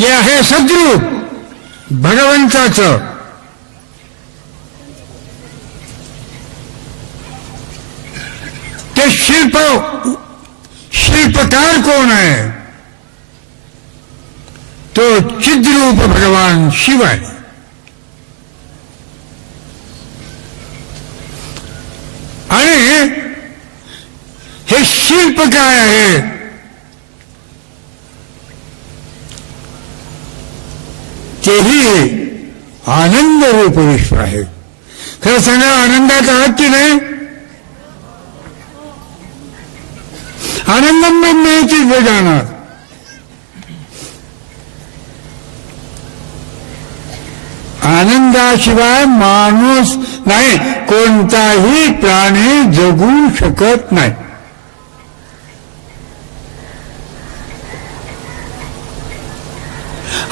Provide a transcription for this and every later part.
ते आहे सद्रूप भगवंताचं. ते शिल्पकार कोण आहे? तो चिद्रूप भगवान शिव आहे. आणि हे शिल्प काय आहे? तेही आनंद रूप विश्व आहे. खरं सांगा, आनंदात आहात की नाही? आनंदम ब्रह्मेची जाणार. आनंदाशिवाय माणूस नाही, कोणताही प्राणी जगू शकत नाही.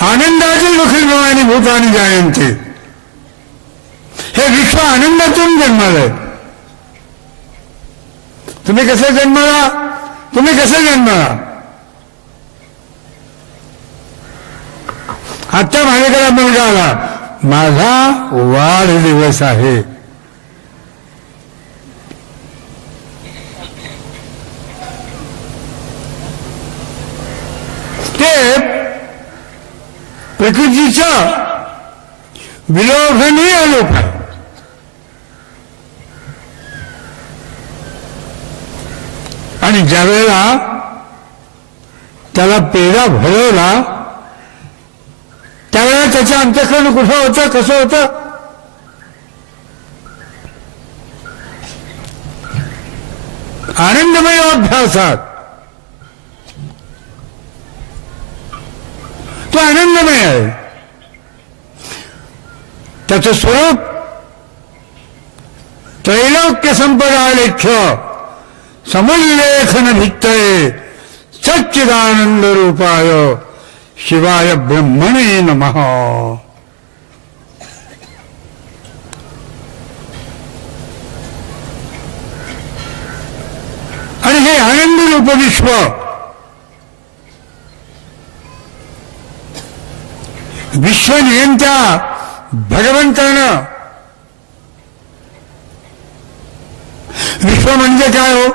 आनंदाची लखनभवानी भूतानी जायंते. हे विश्व आनंदातून जन्मालंय. तुम्ही कसे जन्माला? तुम्ही कसे जन्माला? आता माझ्याकडे मुलगा आला, माझा वाढदिवस आहे. ते प्रकृतीचा विलोभनीय लोक आहे. आणि ज्यावेळेला त्याला पेढा भरवला त्यावेळेला त्याच्या अंतःकरण कुठं होतं, कसं होतं? आनंदमय अभ्यासात. तो आनंदमय आहे. त्याचं स्वरूप त्रैलोक्य संपदा लेख्य समुल्लेखन भित्तये सच्चिदानंद रूपाय शिवाय ब्रह्मणे नमः. आणि हे आनंद रूप विश्व विश्वनियंत्या भगवंतानं. विश्व म्हणजे काय हो?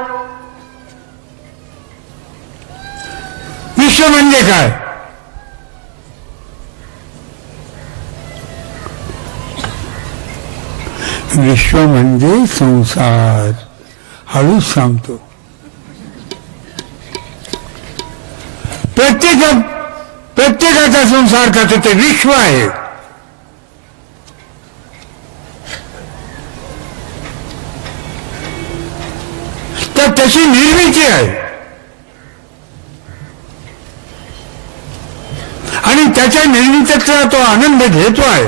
विश्व म्हणजे काय? विश्व म्हणजे संसार. हळूच सांगतो. प्रत्येकाचा संसार करतो ते विश्व आहे. तर तशी निर्मिती आहे. आणि त्याच्या निर्मितीचा तो आनंद घेतो आहे.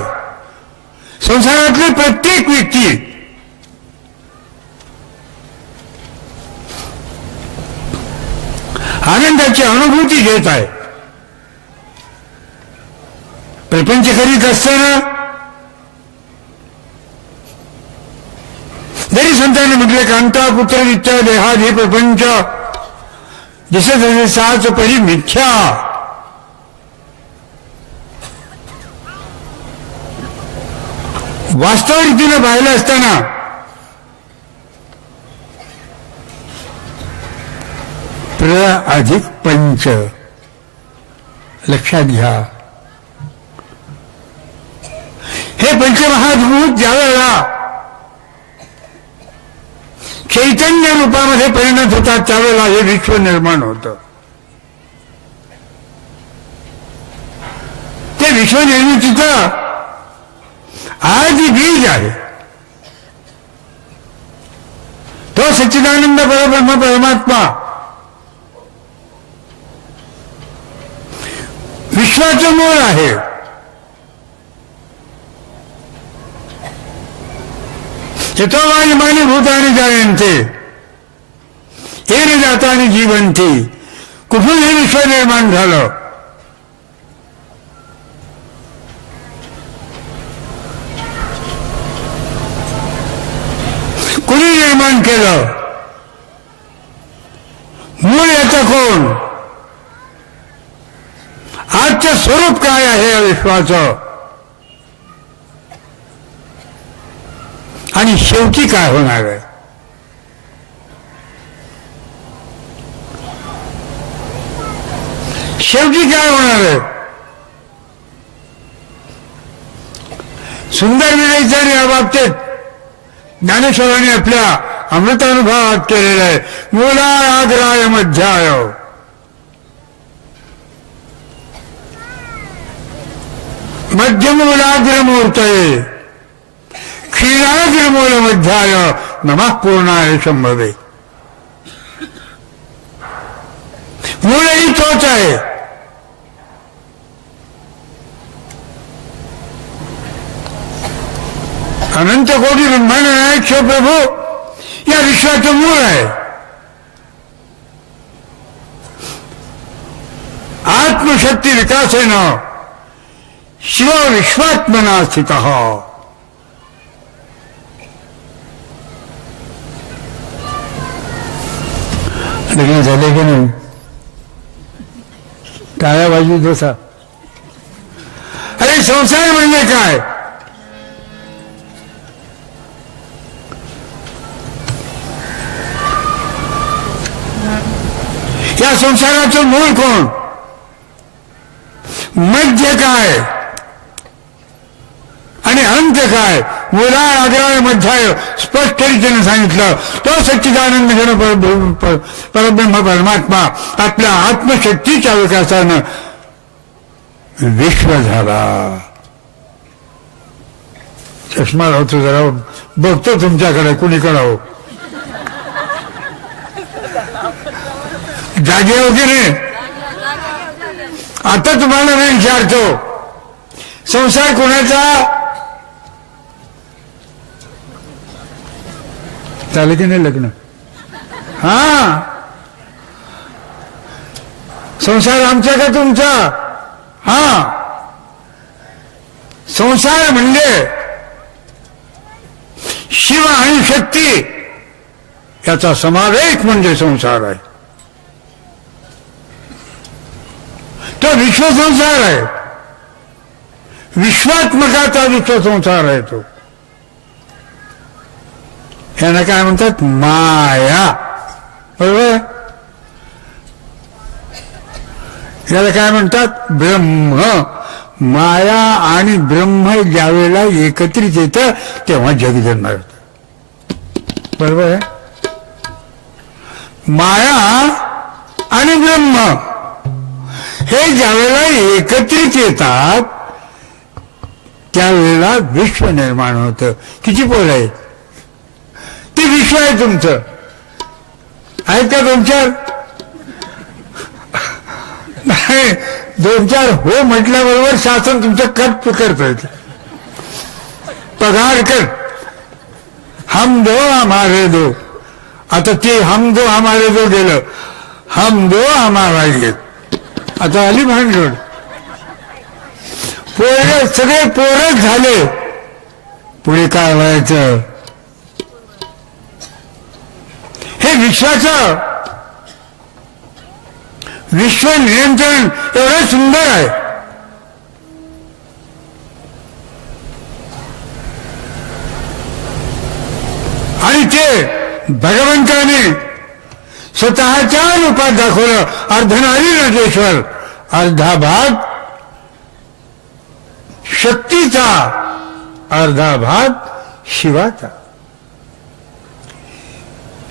संसारातली प्रत्येक व्यक्ती आनंदाची अनुभूती घेत आहे. प्रपंच करीत असताना जरी संतांनी म्हटले कांता पुत्र नित्य देहाद हे प्रपंच दिसत असे साच परी मिथ्या. वास्तव रीतीनं पाहिलं असताना प्र अधिक पंच लक्षात घ्या. हे पंचमहाभूत ज्यावेळेला चैतन्य रूपामध्ये परिणत होतात त्यावेळेला हे विश्व निर्माण होतं. ते विश्व निर्मितीचं आदि बीज आहे. तो सच्चिदानंद परब्रह्म परमात्मा विश्वाचं मूळ आहे. चतुर्वायुमानी भूतानि जायन्ते येन जातानि जीवन्ति. कुठून हे विश्व निर्माण झालं? कुणी निर्माण केलं? मूळ याचं कोण? आजचं स्वरूप काय आहे या विश्वाचं आणि शेवटी काय होणार आहे. शेवटी काय होणार आहे. सुंदर विवेचन या बाबतीत ज्ञानेश्वरांनी आपल्या अमृतानुभवात केलेलं आहे. मूलाग्राय मध्याय मध्यमूलाग्रमूर्तये क्षीराग्रमूल मध्याय नमः पूर्णाय शंभवे. मूलही तोच आहे. अनंत कोटी ब्रह्मांड नायक शिव प्रभू या विश्वाचं मूळ आहे. आत्मशक्ती विकासेनं शिव विश्वात्मना स्थितः. लग्न झाले की नाही. टाळ्या बाजू दोसा. अरे संसार म्हणजे काय. या संसाराचं मूळ कोण. मध्य काय आणि अंत काय. मूला आग्राय मध्याय स्पष्ट रीतीने सांगितलं. तो सच्चिदानंद घन परब्रह्म परमात्मा आपल्या आत्मशक्तीच्या विकासानं विश्व झाला. चष्मा लावतो जरा बघतो तुमच्याकडे कुणीकडे हो. जागे हो की नाही. आता तुम्हाला मी विचारतो संसार कोणाचा. चालेल की नाही लग्न. हा संसार आमचा का तुमचा. हा संसार म्हणजे शिव आणि शक्ती याचा समावेश म्हणजे संसार आहे. तो विश्वसंसार आहे. विश्वात्मकाचा विश्वसंसार आहे तो. यांना काय म्हणतात माया. बरोबर. याला काय म्हणतात ब्रह्म. माया आणि ब्रह्म ज्यावेळेला एकत्रित येतं तेव्हा जग जन्माला येतं. बरोबर आहे. माया आणि ब्रह्म हे ज्यावेळेला एकत्रित येतात त्यावेळेला विश्व निर्माण होतं. किती पोर आहेत. ते विश्व आहे तुमचं. आहेत का दोन चार. नाही दोन चार हो म्हटल्याबरोबर शासन तुमचं कट करत. पगार कर. हम दो हमारे दो. आता ते हम दो हमारे दो गेलं. हम दो हमारा एक. आता आली भानगड. पोरं सगळे पोरच झाले. पुढे काय व्हायचं. हे विश्वाचं विश्व नियंत्रण एवढं सुंदर आहे. आणि ते भगवंताने स्वतःच्या रूपात दाखवलं. अर्धनारी नटेश्वर. अर्धा भाग शक्तीचा अर्धा भाग शिवाचा.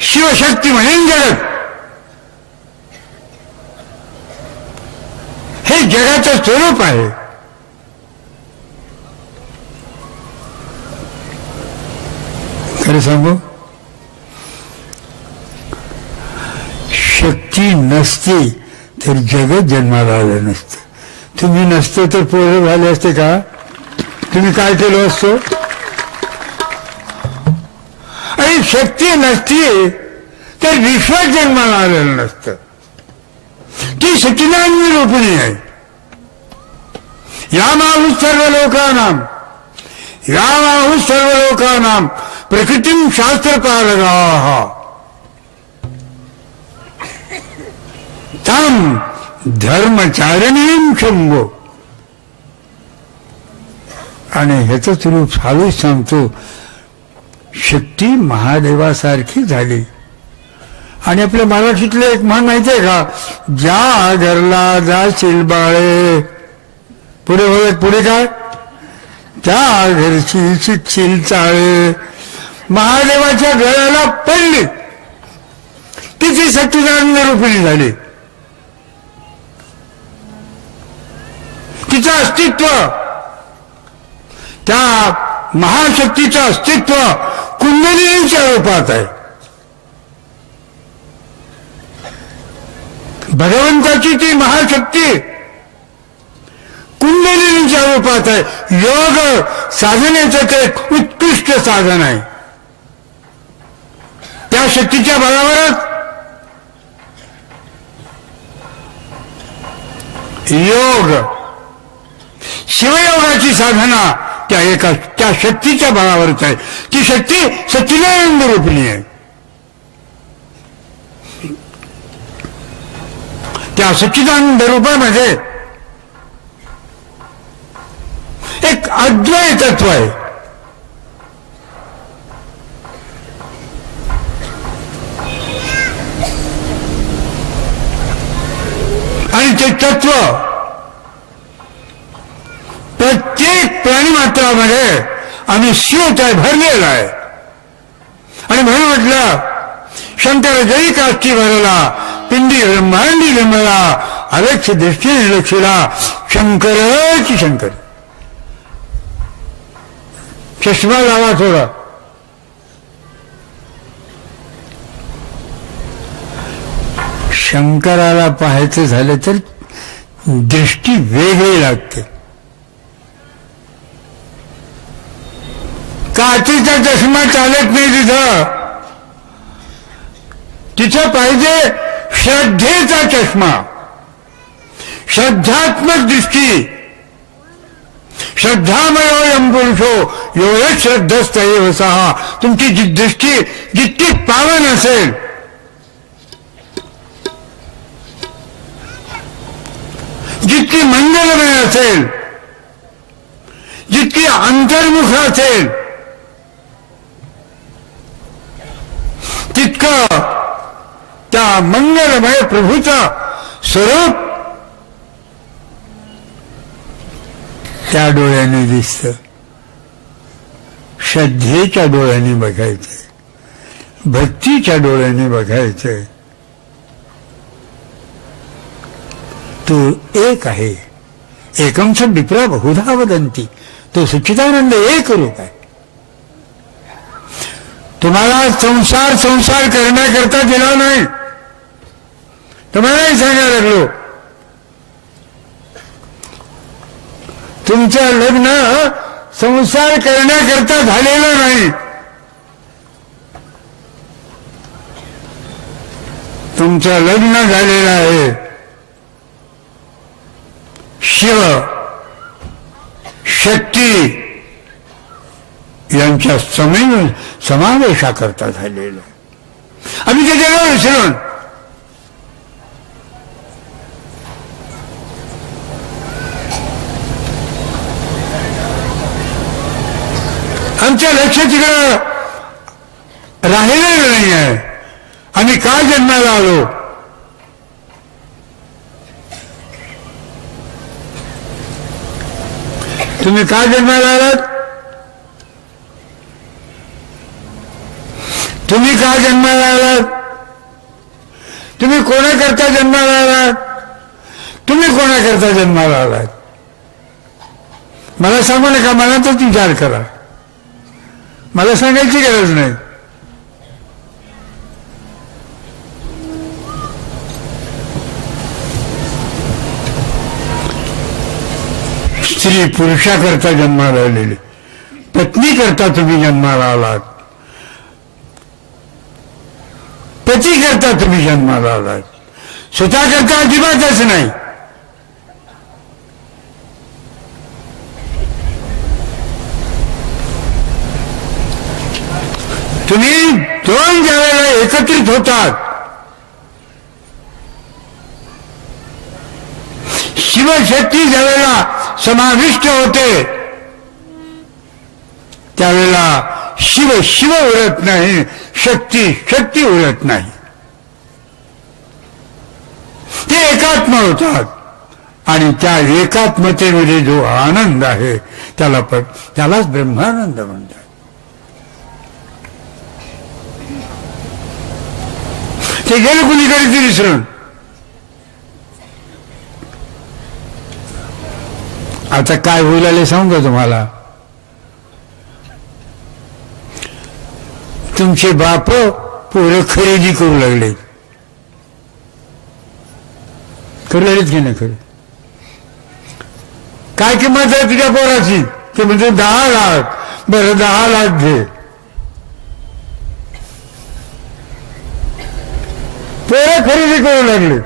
शिवशक्ती म्हणेन जगत. हे जगाचं स्वरूप आहे. खरं सांगू शक्ती नसती तर जगत जन्माला आलं नसतं. तुम्ही नसते तर पोरं झाले असते का. तुम्ही काय केलं असतं. आणि शक्ती नसती तर विश्व जन्माला आलेलं नसतं. ती सच्चिदानंद रूपिणी आहे. यामाहु सर्व लोकानां प्रकृतिं शास्त्रपारगाः तां धर्मचारिणीं शंभो. आणि ह्याच रूप साधूच सांगतो, शक्ती महादेवासारखी झाली. आणि आपल्या मराठीतलं एक म्हण माहितीये का, ज्या घरला जाशील बाळे, पुढे काय, त्या घरची शिकशील चाळे. महादेवाच्या घराला पडली, तिची सच्चिदानंद रूपिणी झाली. तिचं अस्तित्व, त्या महाशक्तीचं अस्तित्व कुंडलिनीच्या रूपात आहे. भगवंताची ती महाशक्ती कुंडलिनीच्या रूपात आहे. योग साधनेचं ते उत्कृष्ट साधन आहे. त्या शक्तीच्या बळावरच योग, शिवयोगाची साधना त्या शक्तीच्या बळावरच आहे. ती शक्ती सच्चिदानंद रूपिणी आहे. त्या सच्चिदानंद रूपामध्ये एक अद्वैत तत्व आहे. आणि ते तत्व प्रत्येक प्राणीमात्रामध्ये अनुस्यूत भरलेला आहे. आणि म्हणून म्हटलं, शंकर जरी काष्टी भरला, पिंडी ब्रह्मांडी विमला, अलक्ष दृष्टीने लक्षला, शंकरच शंकर. चष्मा लावा थोडा. शंकराला पाहायचं झालं तर दृष्टी वेगळी लागते. काचेचा चष्मा चालत नाही तिथं पाहिजे श्रद्धेचा चष्मा, श्रद्धात्मक दृष्टी. श्रद्धामयोयम पुरुषो यो श्रद्धस्तैव सहा. तुमची जी दृष्टी जितकी पावन असेल, जितकी मंगलमय असेल, जितकी अंतर्मुख असेल, तितकं त्या मंगलमय प्रभूचं स्वरूप त्या डोळ्याने दिसतं. श्रद्धेच्या डोळ्याने बघायचंय, भक्तीच्या डोळ्याने बघायचंय. तो एक आहे. एकम स विप्रा बहुधा वदंती. तो सच्चिदानंद एक रूप आहे. तुम्हाला संसार करण्याकरता दिला नाही. तुम्हालाही सांगायला लागलो, तुमचं लग्न संसार करण्याकरता झालेलं नाही. तुमचं लग्न झालेलं आहे शिव शक्ती यांच्या समावेशाकरता झालेलं. आम्ही ते गेलो विसरून. आमच्या लक्ष तिकडं राहिलेलं नाही आहे. आम्ही का जन्माला आलो, तुम्ही का जन्माला आलात, तुम्ही का जन्माला आलात, तुम्ही कोणाकरता जन्माला आलात, तुम्ही कोणाकरता जन्माला आलात. मला सांगू नका, मला तर विचार करा. मला सांगायची गरज नाही. स्त्री पुरुषाकरता जन्माला आलेली, पत्नी करता तुम्ही जन्माला आलात, पती करता तुम्ही जन्माला आलात. स्वतः करता अजिबातच नाही. तुम्ही दोन ज्यावेळेला एकत्रित होतात शिवशक्ती ज्यावेळेला समाविष्ट होते त्यावेळेला शिव शिव उरत नाही, शक्ती शक्ती उरत नाही. ते एकात्म होतात आणि त्या एकात्मतेमध्ये जो आनंद आहे त्यालाच ब्रह्मानंद म्हणतात. ते गेलं कुणीकडे ते विसरून. आता काय होईल आले सांगू तुम्हाला. तुमचे बाप पोरं खरेदी करू लागले. करू लागलेत की नाही? खरं काय किंमत आहे तुझ्या पोराची? ते म्हणजे 10 लाख. बरं 10 लाख घे. पोरं खरेदी करू लागले.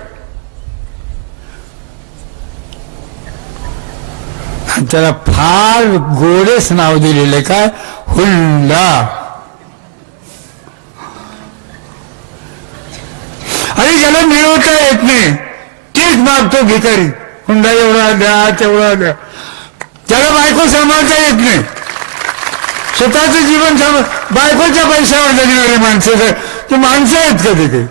त्याला फार गोडेच नाव दिलेले काय? हुंडा. आणि ज्याला मिळवता येत नाही तेच मागतो भिकारी. हुंडा एवढा द्या, तेवढा द्या. त्याला बायको सांभाळता येत नाही, स्वतःचं जीवन बायकोच्या पैशावर जगणारी माणसं ते माणसं आहेत का ते?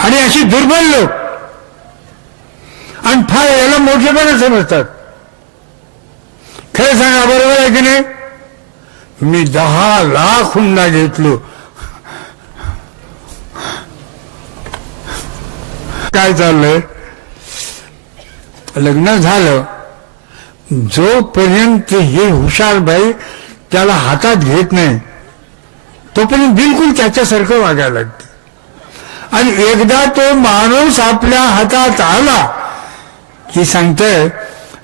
आणि अशी दुर्बल लोक आणि फार याला मोठेपणा समजतात. खरं सांगा, बरोबर आहे की नाही? मी 10 लाख हुंडा घेतलो. काय चाललंय? लग्न झालं जोपर्यंत हे हुशार बाई त्याला हातात घेत नाही तोपर्यंत बिलकुल त्याच्यासारखं वागायला लागते. आणि एकदा तो माणूस आपल्या हातात आला की सांगतोय,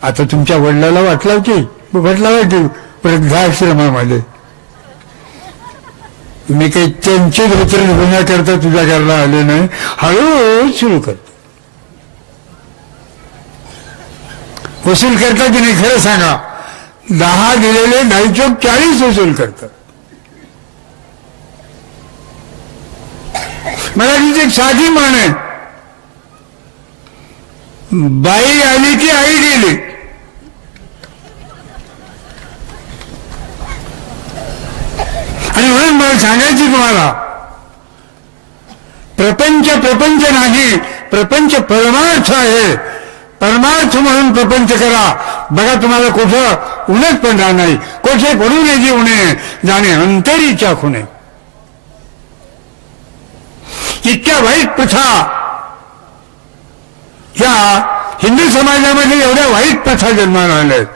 आता तुमच्या वडिलाला वाटला की वृद्धाश्रमामध्ये मी काही त्यांचे धोत्र होण्याकरता तुझ्या घरला आले नाही. हळूहळू सुरू करतो. वसूल करता की नाही? खरं सांगा. 10 दिलेले 2.5 40 वसूल करतात. मराठीची एक साधी म्हण आहे, बाई आली की आई गेली. आणि म्हणून मला सांगायची तुम्हाला, प्रपंच नाही, प्रपंच परमार्थ आहे. परमार्थ म्हणून प्रपंच करा. बघा तुम्हाला कुठं उन्हात पडणार नाही. कोठे पडू नये उणे जाणे अंतरीच्या खुणे. इतक्या वाईट प्रथा या हिंदू समाजामध्ये, एवढ्या वाईट प्रथा जन्माला आल्यात.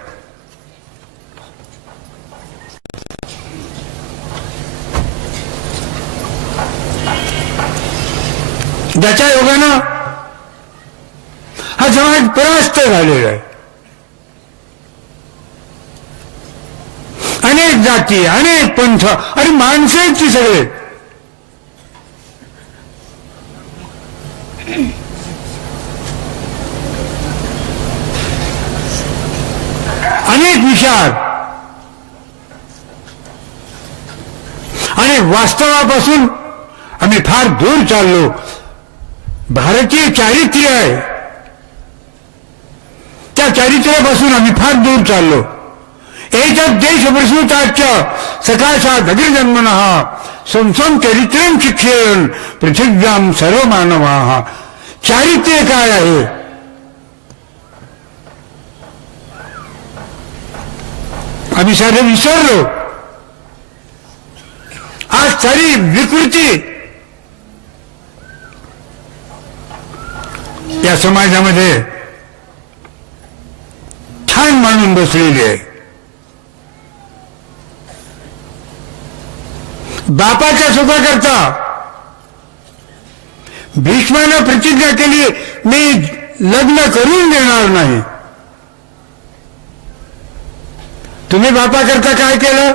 ज्याच्या योगानं हा समाज परास्त झालेला आहे. अनेक जाती, अनेक पंथ आणि माणसं आहेत ती सगळे. अनेक विचार आणि वास्तवापासून आम्ही फार दूर चाललो. भारतीय चारित्र्य आहे, त्या चारित्र्यापासून आम्ही फार दूर चाललो. एतत् देश प्रसूताच्च सकाशात् अग्रजन्मनः संसं चरित्रं शिक्षेन पृथिव्यां सर्व मानवाः. चारित्र्य काय आहे? आम्ही साधे विसरलो. आज सारी विकृती या समाजामध्ये छान मानून बसलेली आहे. बापाच्या सुखाकरता भीष्मानं प्रतिज्ञा केली, मी लग्न करून देणार नाही. तुम्ही बापाकरता काय केलं?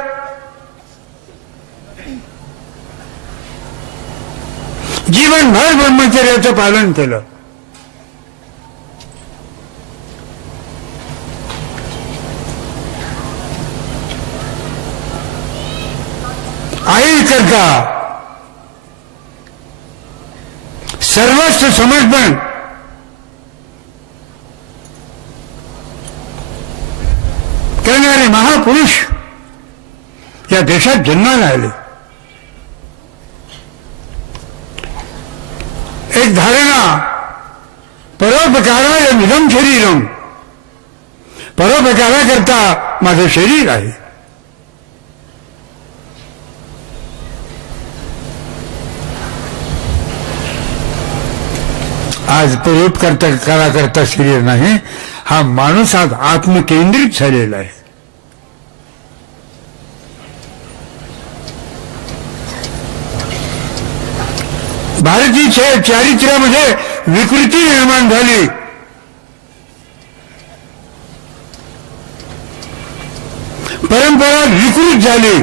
जीवनभर ब्रह्मचर्याचं पालन केलं. आई करता सर्वस्व समर्पण करणारे महापुरुष या देशात जन्माला आले. एक धारणा, परोपकाराय मिदं शरीरम, परोपकाराकरता माझं शरीर आहे. आज परोपकाराकरता शरीर नाही, हा माणूस आज आत्मकेंद्रित झालेला आहे. भारतीय चारित्र्यामध्ये विकृती निर्माण झाली. परंपरा विकृत झाली.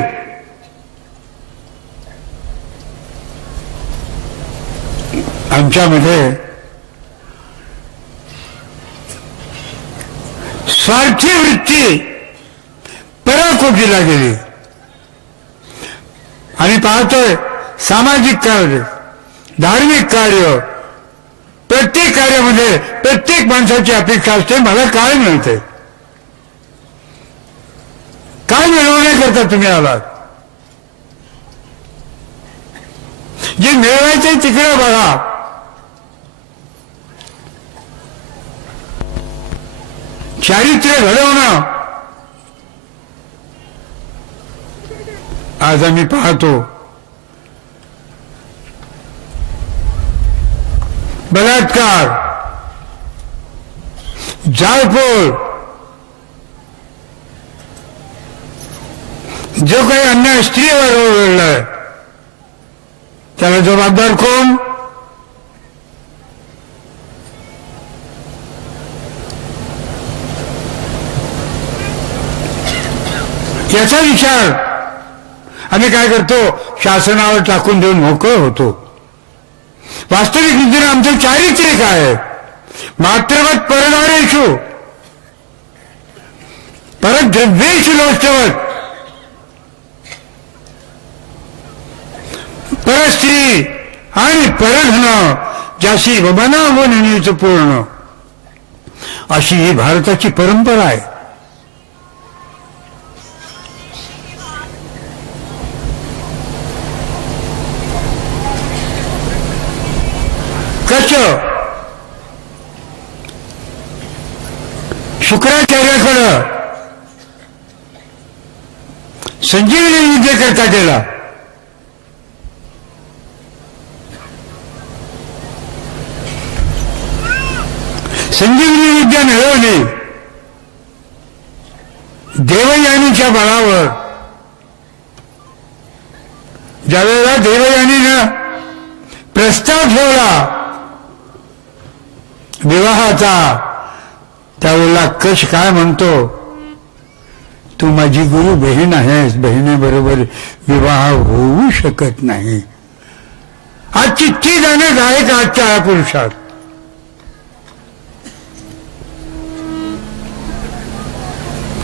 आमच्यामध्ये स्वार्थी वृत्ती पराकोटीला गेली. आणि पाहतोय सामाजिक कार्य, धार्मिक कार्य, प्रत्येक कार्यामध्ये प्रत्येक माणसाची अपेक्षा असते, मला काय मिळते, काय मिळवण्याकरता तुम्ही आलात. जे मिळवायचंय तिकडे बघा. चारित्र्य घडवणं आज आम्ही पाहतो. बलात्कार, जाळपोळ, जो काही अन्याय स्त्रीवर घडलाय त्याला जबाबदार कोण? याचा विचार आम्ही काय करतो, शासनावर टाकून देऊन मोकळ होतो. वास्तविक रीतीने आमचं चारित्र्य काय आहे? मात्रवत परदारेषु परद्रव्येषु लोष्टवत, परस्त्री आणि परधन ज्याशी बनाव नेहमीच पूर्ण, अशी ही भारताची परंपरा आहे. कसं शुक्राचार्याकडं संजीवनी विद्येकरता केला. संजीवनी विद्या मिळवली देवयानीच्या बळावर. ज्यावेळेला देवयानीनं प्रस्ताव ठेवला विवाहाचा, त्यावेळेला कश काय म्हणतो, तू माझी गुरु बहीण आहेस, बहिणीबरोबर विवाह होऊ शकत नाही. आज चिठ्ठी जाणं आहे का आजच्या या पुरुषात?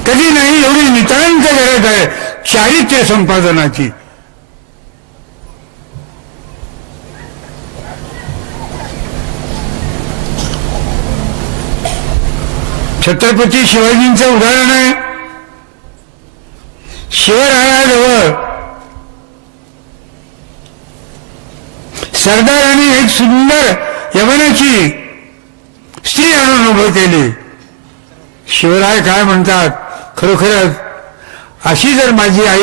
कधी नाही. एवढी नितांत गरज आहे चारित्र्य संपादनाची. छत्रपती शिवाजींचं उदाहरण आहे. शिवरायाजवळ सरदारांनी एक सुंदर यवनाची स्त्री आणून उभं केली. शिवराय काय म्हणतात, खरोखरच अशी जर माझी आई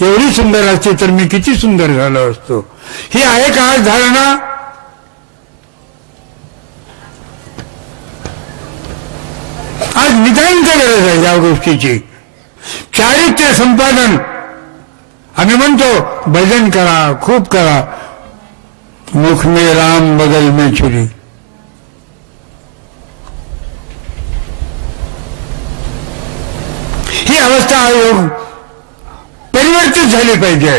एवढी सुंदर असती तर मी किती सुंदर झालो असतो. ही आहे का आज धारणा? आज नितांत गरज आहे या गोष्टीची. चारित्र्य संपादन. आम्ही म्हणतो भजन करा, खूप करा, मुख में राम बगल में छुरी. ही अवस्था आयोग परिवर्तित झाली पाहिजे.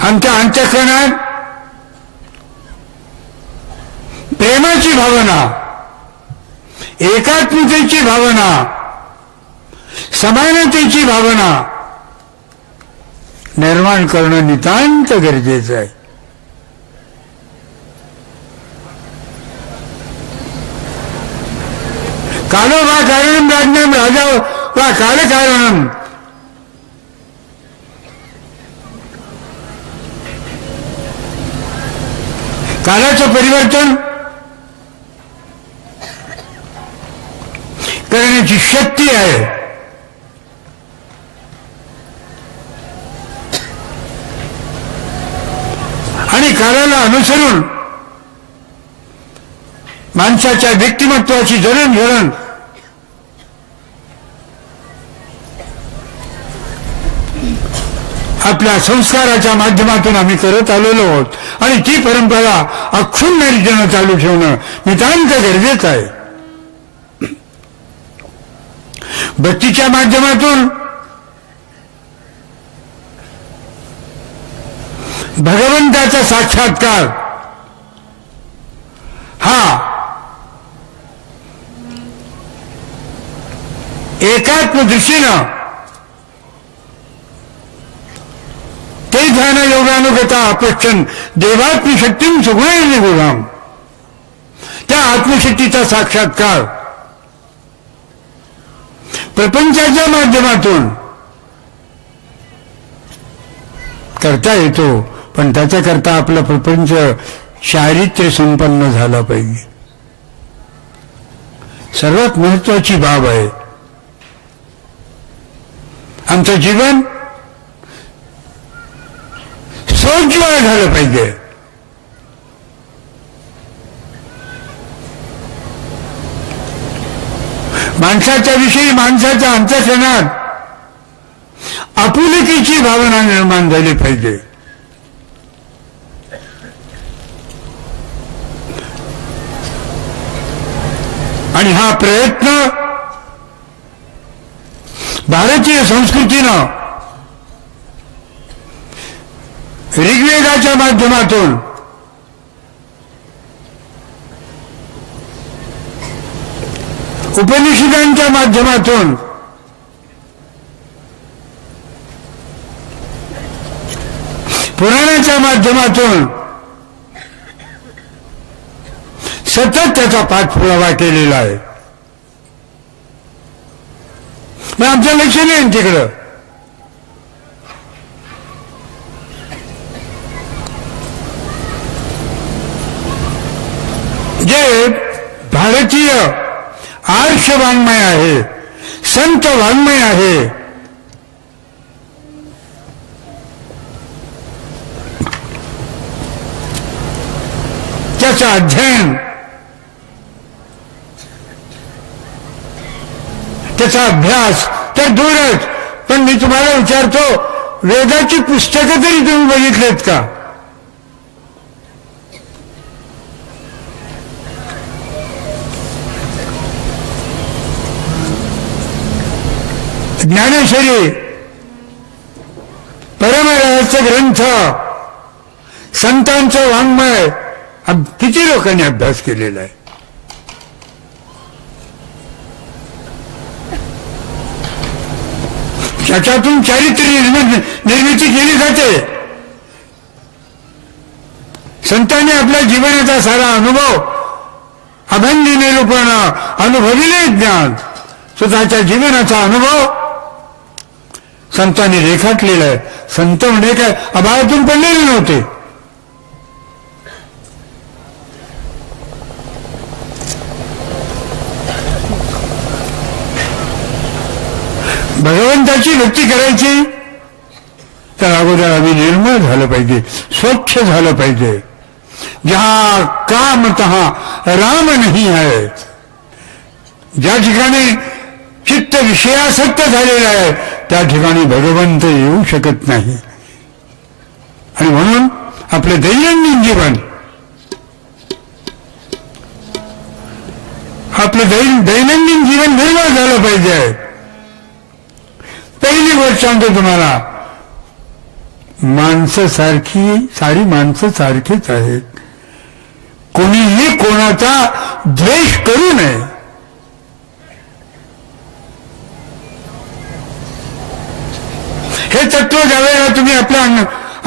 आमच्या अंतःकरणात प्रेमाची भावना, एकात्मतेची भावना, समानतेची भावना निर्माण करणं नितांत गरजेचं आहे. कालो वा कारणम राज्ञम राजा वा कालकारणम. कालाचं परिवर्तन करण्याची शक्ती आहे. आणि कालाला अनुसरून माणसाच्या व्यक्तिमत्वाची जडणघडण आपल्या संस्काराच्या माध्यमातून आम्ही करत आलेलो आहोत आणि ती परंपरा अक्षुण्ण रीतीनं चालू ठेवणं नितांत गरजेचं आहे. भक्तीच्या माध्यमातून भगवंताचा साक्षात्कार हा एकात्म दृष्टीनं ते ध्यान योगानुगता अपक्षण देवात्मशक्तीं सुगुण निगुणाम. त्या आत्मशक्तीचा साक्षात्कार प्रपंचाच्या माध्यमातून करता येतो, पण त्याच्याकरता आपला प्रपंच चारित्र्य संपन्न झाला पाहिजे. सर्वात महत्वाची बाब आहे. आमचं जीवन सोज्वळ झालं पाहिजे. माणसाच्या विषयी माणसाच्या अंतःकरणात आपुलकीची भावना निर्माण झाली पाहिजे. आणि हा प्रयत्न भारतीय संस्कृतीनं ऋग्वेदाच्या माध्यमातून उपनिषदांच्या माध्यमातून पुराणाच्या माध्यमातून सतत त्याचा पाठपुरावा केलेला आहे. मग आमचं लक्ष नाही तिकडं. जे भारतीय आर्ष वाङ्मय आहे, संत वाङ्मय आहे, त्याचं अध्ययन, त्याचा अभ्यास तर दूरच. पण मी तुम्हाला विचारतो, वेदाची पुस्तकं तरी तुम्ही बघितलेत का? ज्ञानेश्वरी परमरहस्य ग्रंथ, संतांचं वाङ्मय किती लोकांनी अभ्यास केलेला आहे. त्याच्यातून चारित्र्य निर्मिती केली जाते. संतांनी आपल्या जीवनाचा सारा अनुभव अभंगी निरूपण, अनुभविले ज्ञान, स्वतःच्या जीवनाचा अनुभव संतांनी रेखाटलेला आहे. संत म्हणजे काय आभाळातून पडलेले नव्हते. भगवंताची भक्ती करायची तर अगोदर आम्ही निर्मळ झालं पाहिजे, स्वच्छ झालं पाहिजे. जहा काम तहा राम नहीं है. ज्या ठिकाणी चित्त विषयासक्त झालेलं आहे त्या ठिकाणी भगवंत येऊ शकत नाही. आणि म्हणून आपलं दैनंदिन जीवन, आपलं दैनंदिन जीवन निर्मळ झालं पाहिजे. पहिली गोष्ट सांगतो तुम्हाला, माणसं सारी माणसं सारखीच आहेत. कोणीही कोणाचा द्वेष करू नये. हे तत्व ज्यावेळेला तुम्ही आपल्या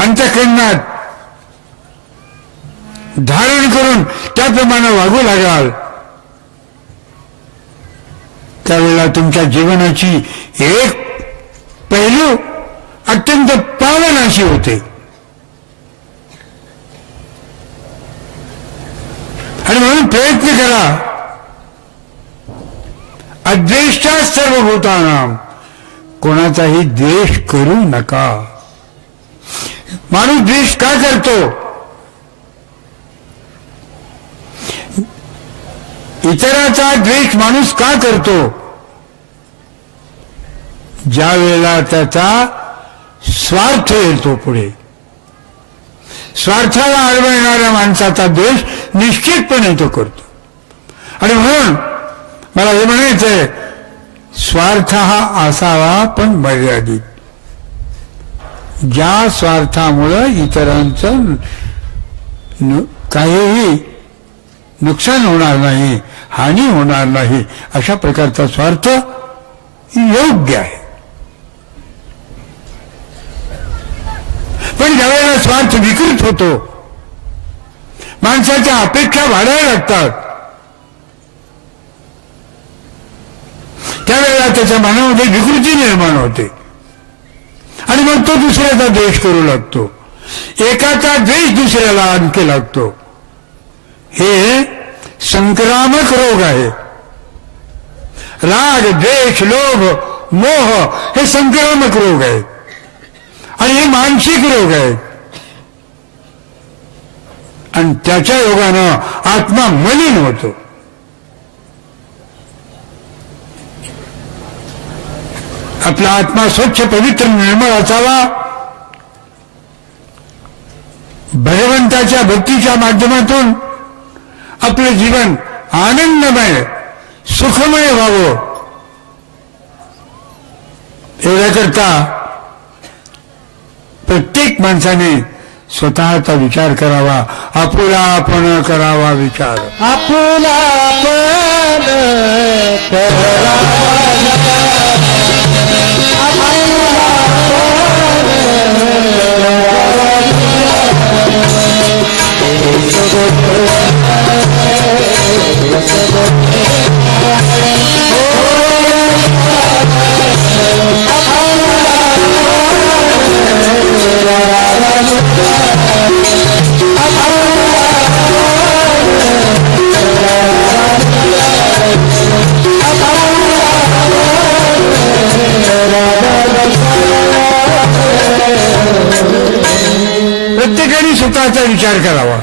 अंतःकरणात धारण करून त्याप्रमाणे वागू लागाल त्यावेळेला तुमच्या जीवनाची एक पैलू अत्यंत पावनाशी होते आणि म्हणून प्रयत्न करा अद्वेष्टा सर्वभूतानां कोणाचाही द्वेष करू नका. माणूस द्वेष का करतो? इतराचा द्वेष माणूस का करतो? ज्या वेळेला त्याचा स्वार्थ येतो पुढे. स्वार्थाला आडवा येणाऱ्या माणसाचा द्वेष निश्चितपणे तो करतो. आणि म्हणून मला हे म्हणायचंय, स्वार्थ हा असावा पण मर्यादित. ज्या स्वार्थामुळं इतरांचं काहीही नुकसान होणार नाही, हानी होणार नाही, अशा प्रकारचा स्वार्थ योग्य आहे. पण ज्यावेळेला स्वार्थ विकृत होतो, माणसाच्या अपेक्षा वाढायला लागतात, त्यावेळेला त्याच्या मनामध्ये विकृती निर्माण होते आणि मग तो दुसऱ्याचा द्वेष करू लागतो. एकाचा द्वेष दुसऱ्याला आणखी लागतो. हे संक्रामक रोग आहे. राग, द्वेष, लोभ, मोह हे संक्रामक रोग आहेत आणि हे मानसिक रोग आहेत. आणि त्याच्या योगानं आत्मा मलिन होतो. आपला आत्मा स्वच्छ, पवित्र, निर्मळ असावा. भगवंताच्या भक्तीच्या माध्यमातून आपलं जीवन आनंदमय, सुखमय व्हावं, एवढ्याकरता प्रत्येक माणसाने स्वतःचा विचार करावा. आपुला आपण करावा विचार. आपुला आपण करावा. प्रत्येकाने स्वतःचा विचार करावा.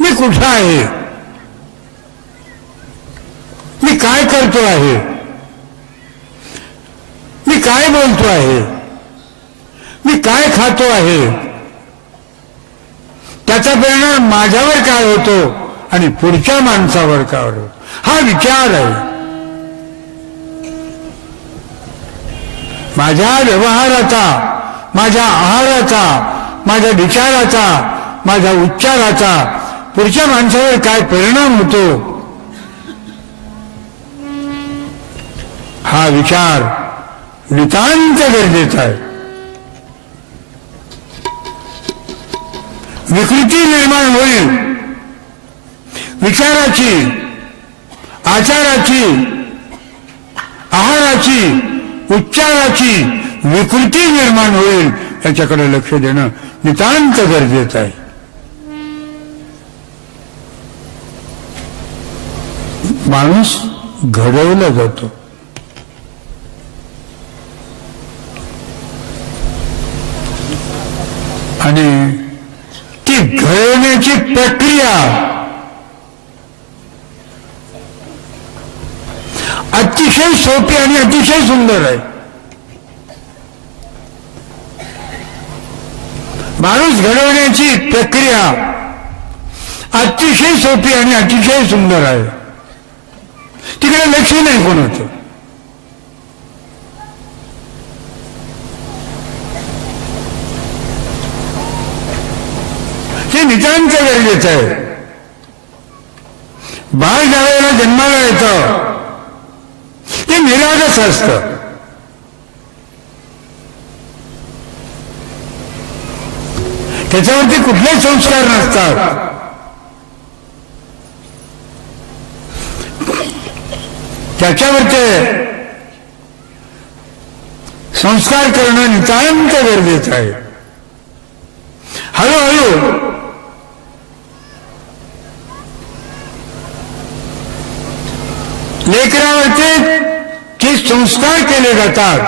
मी कुठं आहे? मी काय करतो आहे? मी काय बोलतो आहे? मी काय खातो आहे? त्याचा परिणाम माझ्यावर काय होतो आणि पुढच्या माणसावर काय होतो? हा विचार आहे. माझ्या व्यवहाराचा, माझ्या आहाराचा, माझ्या विचाराचा, माझ्या उच्चाराचा पुढच्या माणसावर काय परिणाम होतो, हा विचार नितांत गरजेचा आहे. विकृती निर्माण होईल. विचाराची, आचाराची, आहाराची, उच्चाराची विकृती निर्माण होईल. याच्याकडे लक्ष देणं नितांत गरजेचं आहे. माणूस घडवला जातो. आणि ती घडवण्याची प्रक्रिया अतिशय सोपी आणि अतिशय सुंदर आहे. माणूस घडवण्याची प्रक्रिया अतिशय सोपी आणि अतिशय सुंदर आहे. तिकडे लक्ष नाही कोणाचं. हे नितांत गरजेचं आहे. बाळ ज्यावेळेला जन्माला येतं ते निरागस असतं. त्याच्यावरती कुठलेच संस्कार नसतात. त्याच्यावरती संस्कार करणं नितांत गरजेचं आहे. हळूहळू लेकरावरचे जे संस्कार केले जातात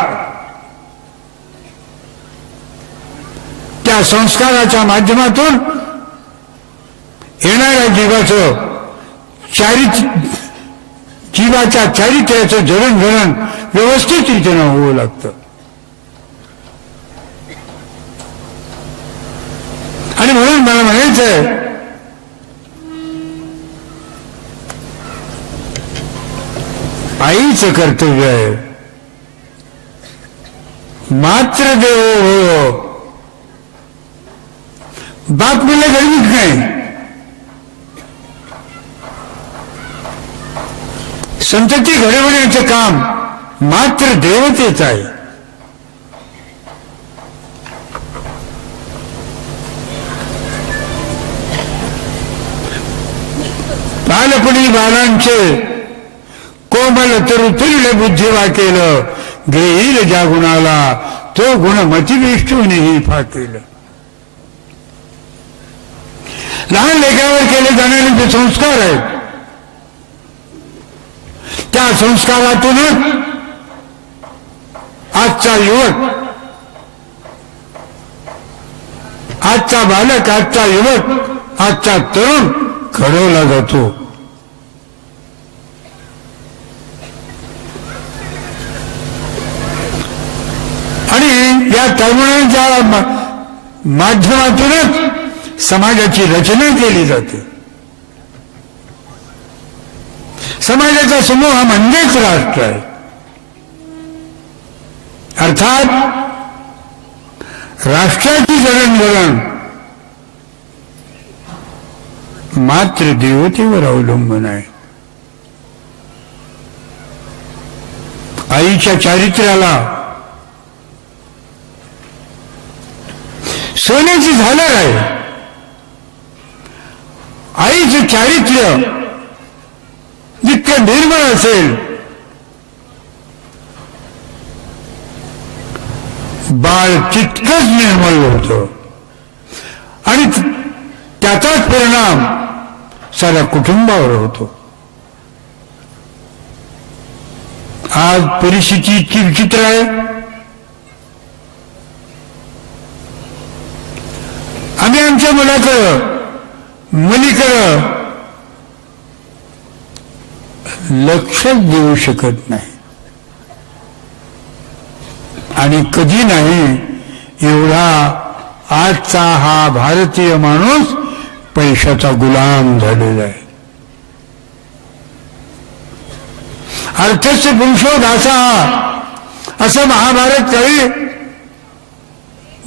त्या संस्काराच्या माध्यमातून येणाऱ्या जीवाच्या चारित्र्याचं जडणघडण व्यवस्थित रीतीनं होऊ लागतं. आणि म्हणून मला म्हणायचंय, आईचं कर्तव्य आहे मात्र देवो हो. बाप मला गरजेच नाही. संतती घडवण्याचं काम मात्र देवतेच आहे. बालपणी बालांचे कोमल तरुतुल्य बुद्धी वाकेल घेईल ज्या गुणाला तो गुण मतिविष्णूनेही फाकेल. लहान लेकरावर केले जाणारे जे संस्कार आहेत त्या संस्कारातूनच आजचा युवक, आजचा बालक, आजचा युवक, आजचा तरुण घडवला जातो. आणि या तरुणांच्या माध्यमातूनच समाजाची रचना केली जाते. समाजाचा समूह म्हणजेच राष्ट्र आहे. अर्थात राष्ट्राची जडणघडण मात्र देवतेवर अवलंबून आहे. आईच्या चारित्र्याला सोन्याची झालर आहे. आईचं चारित्र्य जितकं निर्मळ असेल बाळ तितकंच निर्मळ होतं आणि त्याचाच परिणाम साऱ्या कुटुंबावर होतो. आज परिस्थिती इतकी विचित्र आहे. आम्ही आमच्या मुलाकडं मुलीकडं लक्षच देऊ शकत नाही आणि कधी नाही. एवढा आजचा हा भारतीय माणूस पैशाचा गुलाम झालेला आहे. अर्थस्य पुरुषो दासा असं महाभारत काळी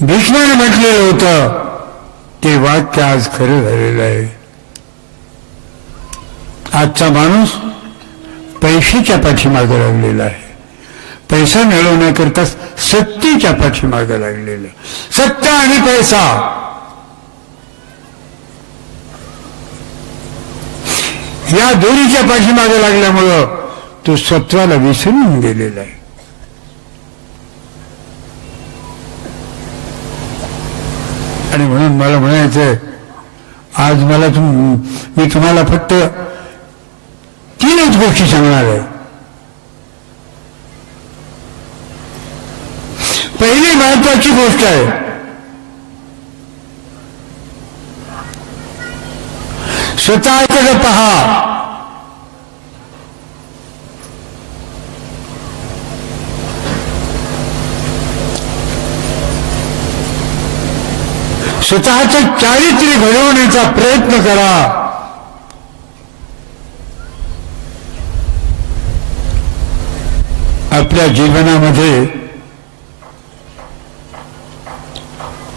भीष्माने म्हटलेलं होतं. ते वाक्य आज खरं झालेलं आहे. आजचा माणूस पैशाच्या पाठीमागे लागलेला आहे. पैसा मिळवण्याकरता सत्तेच्या पाठीमागे लागलेला. सत्ता आणि पैसा या दोन्हीच्या पाठीमागे लागल्यामुळं तो सत्वाला विसरून गेलेला आहे. आणि म्हणून मला म्हणायचंय, आज मी तुम्हाला फक्त 3च गोष्टी सांगणार आहे. पहिली महत्वाची गोष्ट आहे, स्वतःकडे पहा. स्वतःचं चारित्र्य घडवण्याचा प्रयत्न करा. आपल्या जीवनामध्ये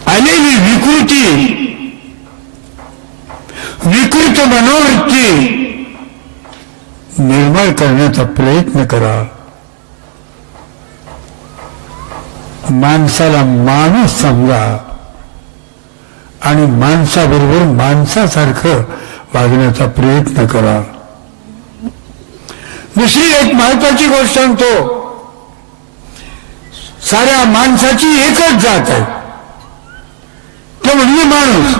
आलेली विकृत मनोवृत्ती निर्मळ करण्याचा प्रयत्न करा. माणसाला माणूस समजा आणि माणसाबरोबर माणसासारखं वागण्याचा प्रयत्न करा. दुसरी एक महत्वाची गोष्ट सांगतो, साऱ्या माणसाची एकच जात आहे, तो म्हणजे माणूस.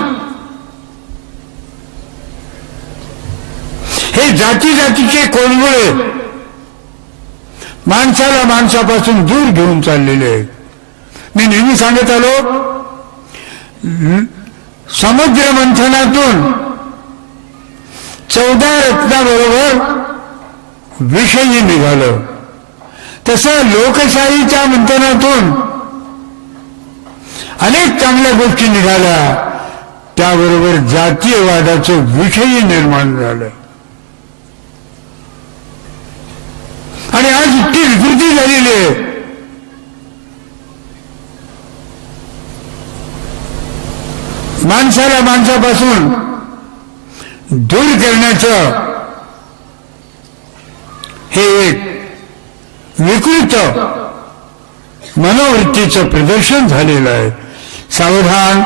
हे जाती जातीचे कोळवळे माणसाला माणसापासून दूर घेऊन चाललेले आहेत. मी नेहमी सांगत आलो, समुद्र मंथनातून 14 रत्नाबरोबर विषयी निघालं, तसं लोकशाहीच्या मंथनातून अनेक चांगल्या गोष्टी निघाल्या, त्याबरोबर जातीयवादाचं विषयी निर्माण झालं. आणि आज इतकी विकृती झालेली आहे. माणसाला माणसापासून दूर करण्याचं हे एक विकृत मनोवृत्तीचं प्रदर्शन झालेलं आहे. सावधान,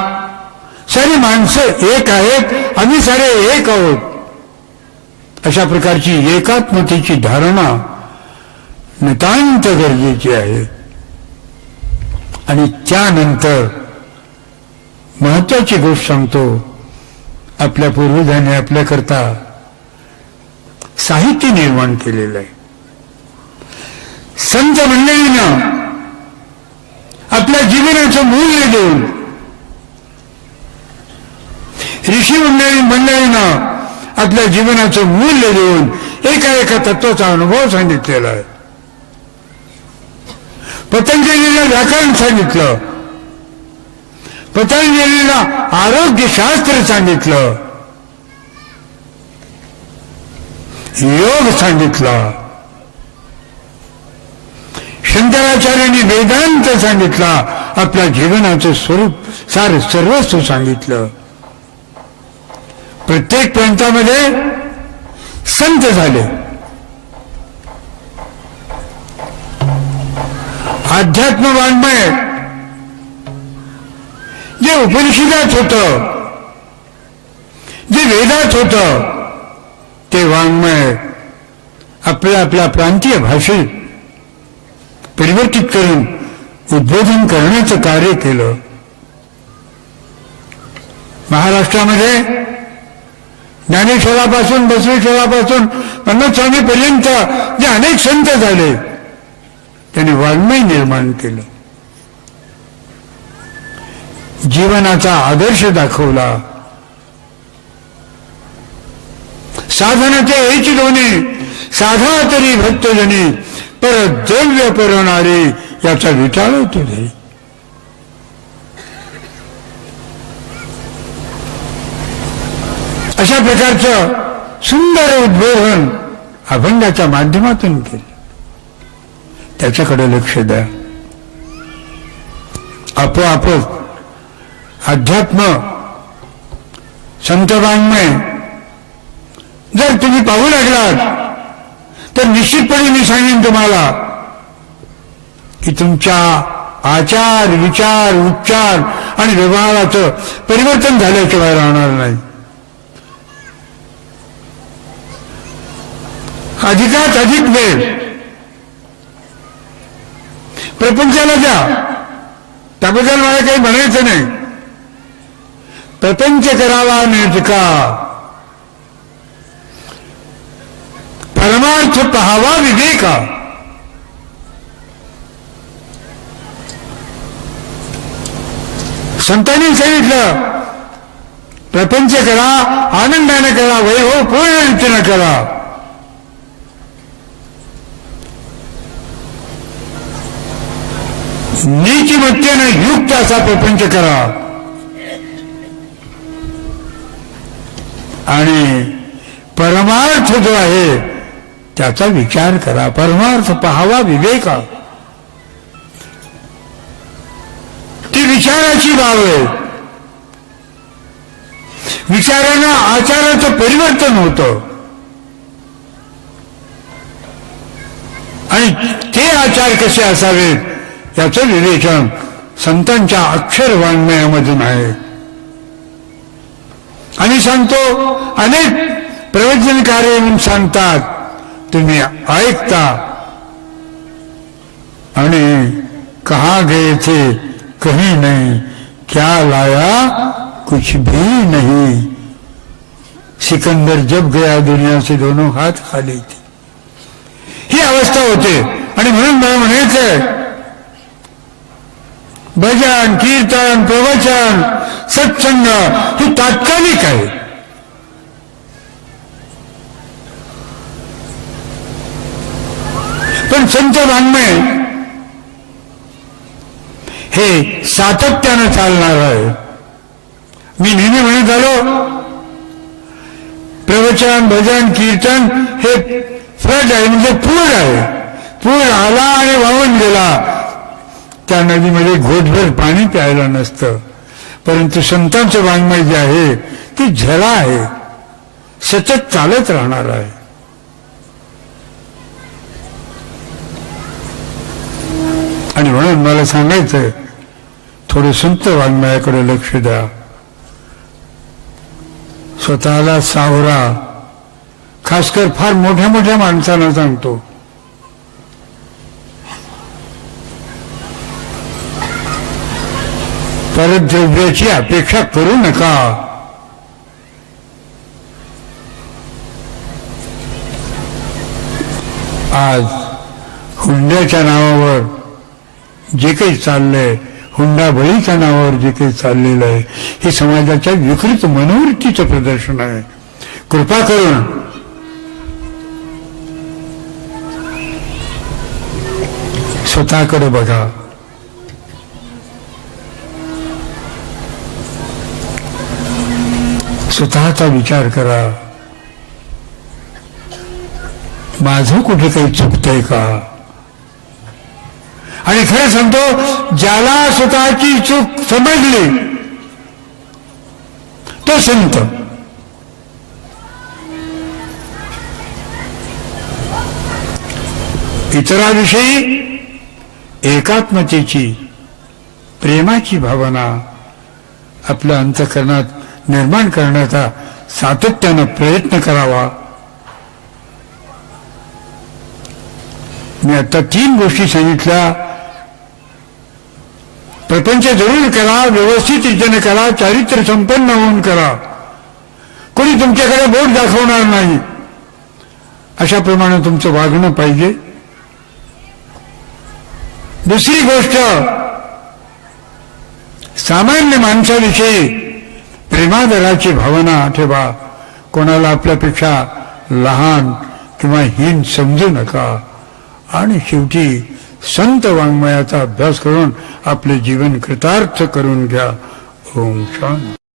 सारी माणसं एक आहेत, आम्ही सारे एक आहोत, अशा प्रकारची एकात्मतेची धारणा नितांत गरजेची आहे. आणि त्यानंतर महत्वाची गोष्ट सांगतो, आपल्या पूर्वजांनी आपल्याकरता साहित्य निर्माण केलेलं आहे. संत मंडळीनं आपल्या जीवनाचं मूल्य देऊन, ऋषी मंडळीनं आपल्या जीवनाचं मूल्य देऊन एका एका तत्वाचा अनुभव सांगितलेला आहे. पतंजलीला व्याकरण सांगितलं, पतंजलीला आरोग्यशास्त्र सांगितलं, योग सांगितला, शंकराचार्यांनी वेदांत सांगितला, आपल्या जीवनाचं स्वरूप सार सर्वस्व सांगितलं. प्रत्येक प्रांतामध्ये संत झाले. अध्यात्म वाङ्मय जे उपनिषदात होतं, जे वेदात होतं, ते वाङ्मय आपल्या आपल्या प्रांतीय भाषेत परिवर्तित करून उद्बोधन करण्याचं कार्य केलं. महाराष्ट्रामध्ये ज्ञानेश्वरापासून, बसवेश्वरापासून पन्नास्वामीपर्यंत जे अनेक संत झाले, त्यांनी वाङ्मय निर्माण केलं, जीवनाचा आदर्श दाखवला. साधनाचे हेच दोन्ही, साधा तरी भक्तजनी, पर द्रव्य परवणारे याचा विचार होतो. अशा प्रकारचं सुंदर उद्बोधन अभंगाच्या माध्यमातून केलं. त्याच्याकडे लक्ष द्या. आपोआपच अध्यात्म संत वाङ्मय जर तुम्ही पाहू लागलात, तर निश्चितपणे मी सांगेन तुम्हाला की तुमच्या आचार, विचार, उच्चार आणि व्यवहाराचं परिवर्तन झाल्याशिवाय राहणार नाही. अधिकात अधिक वेळ प्रपंचाला द्या. त्याबद्दल मला काही म्हणायचं नाही. प्रपंच करावा नेटका, परमार्थ पहावा विवेका. संतांनी सांगितलं, प्रपंच करा, आनंदाने करा, वैभव पूर्ण रीतीनं करा. नीतिमत्तेने युक्त असा प्रपंच करा आणि परमार्थ जो आहे त्याचा विचार करा. परमार्थ पहावा विवेका. ती विचाराची बाब आहे. विचारानं आचाराचं परिवर्तन होतं आणि ते आचार कसे असावेत याचं विवेचन संतांच्या अक्षर वाङ्मयामधून आहे. आणि सांगतो, अनेक प्रवचनकार येऊन सांगतात, तुम्ही ऐकता आणि कहा गए थे कहीं नहीं, क्या लाया कुछ भी नहीं. सिकंदर जब गया दुनिया से दोनों हाथ खाली थे. ही अवस्था होते. आणि म्हणून मला म्हणायचंय, भजन कीर्तन प्रवचन सत्संग ही तात्कालिक आहे. पण संत वाङ्मय हे सातत्यानं चालणार आहे. मी नेहमी म्हणत आलो, प्रवचन भजन कीर्तन हे फ्लड आहे, म्हणजे पूर आहे. पूर आला आणि वाहून गेला, त्या नदीमध्ये घोटभर पाणी प्यायला नसतं. परंतु संतांचं वाङ्मय जे आहे ती झरा आहे, सतत चालत राहणार आहे. आणि म्हणून मला सांगायचंय, थोडं संत वाङ्मयाकडे लक्ष द्या. स्वतःला सावरा. खासकर फार मोठ्या मोठ्या माणसांना सांगतो, परद्रव्याची अपेक्षा करू नका. आज हुंड्याच्या नावावर जे काही चाललंय, हुंडाबळीच्या नावावर जे काही चाललेलं आहे, हे समाजाच्या विकृत मनोवृत्तीचं प्रदर्शन आहे. कृपा करून स्वतःकडे बघा. स्वतःचा विचार करा. माझं कुठे काही चुकतंय का? आणि खरं सांगतो, ज्याला स्वतःची चूक समजली तो संत. इतराविषयी एकात्मतेची प्रेमाची भावना आपल्या अंतःकरणात निर्माण करण्याचा सातत्यानं प्रयत्न करावा. मी आता 3 गोष्टी सांगितल्या. प्रपंच जरूर करा, व्यवस्थित रीतीने करा, चारित्र्य संपन्न होऊन करा. कोणी तुमच्याकडे बोट दाखवणार नाही, अशाप्रमाणे तुमचं वागणं पाहिजे. दुसरी गोष्ट, सामान्य माणसाविषयी प्रेमादराची भावना ठेवा. कोणाला आपल्यापेक्षा लहान किंवा हीन समजू नका. आणि शेवटी संत वाङ्मयाचा अभ्यास करून आपले जीवन कृतार्थ करून घ्या. ओम शांती.